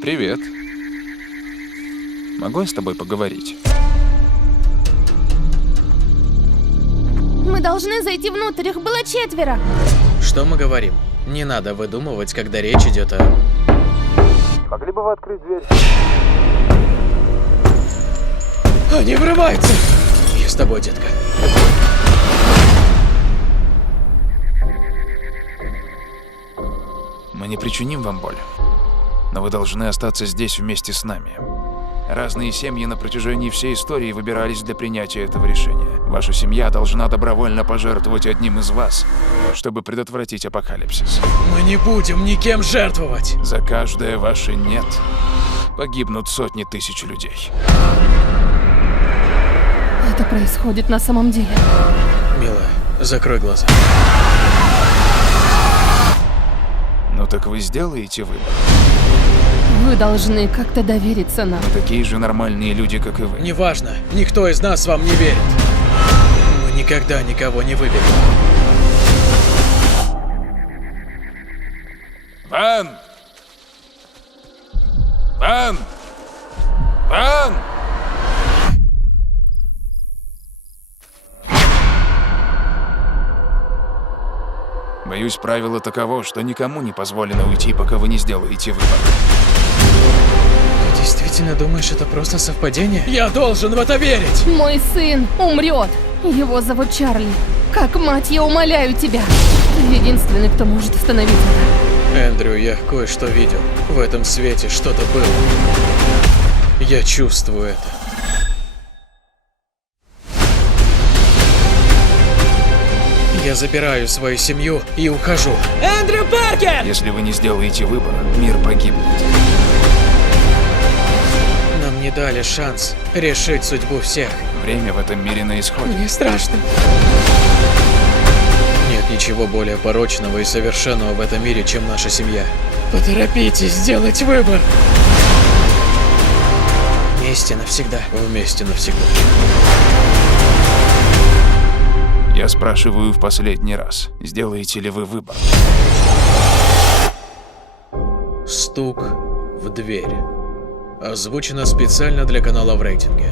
Привет. Могу я с тобой поговорить? Мы должны зайти внутрь, их было 4. Что мы говорим? Не надо выдумывать, когда речь идет о... Могли бы вы открыть дверь? Они врываются! Я с тобой, детка. Мы не причиним вам боль, но вы должны остаться здесь вместе с нами. Разные семьи на протяжении всей истории выбирались для принятия этого решения. Ваша семья должна добровольно пожертвовать одним из вас, чтобы предотвратить апокалипсис. Мы не будем никем жертвовать! За каждое ваше «нет» погибнут сотни тысяч людей. Это происходит на самом деле. Милая, закрой глаза. Ну так вы сделаете выбор. Вы должны как-то довериться нам. Мы такие же нормальные люди, как и вы. Неважно, никто из нас вам не верит. Мы никогда никого не выберем. Ван! Ван! Ван! Боюсь, правило таково, что никому не позволено уйти, пока вы не сделаете выбор. Ты действительно думаешь, это просто совпадение? Я должен в это верить! Мой сын умрет. Его зовут Чарли. Как мать, я умоляю тебя. Ты единственный, кто может остановить это. Эндрю, я кое-что видел. В этом свете что-то было. Я чувствую это. Я забираю свою семью и ухожу. Эндрю Паркер! Если вы не сделаете выбор, мир погибнет. Нам не дали шанс решить судьбу всех. Время в этом мире на исходе. Мне страшно. Нет ничего более порочного и совершенного в этом мире, чем наша семья. Поторопитесь сделать выбор. Вместе навсегда. Вместе навсегда. Я спрашиваю в последний раз, сделаете ли вы выбор? Стук в дверь. Озвучено специально для канала в рейтинге.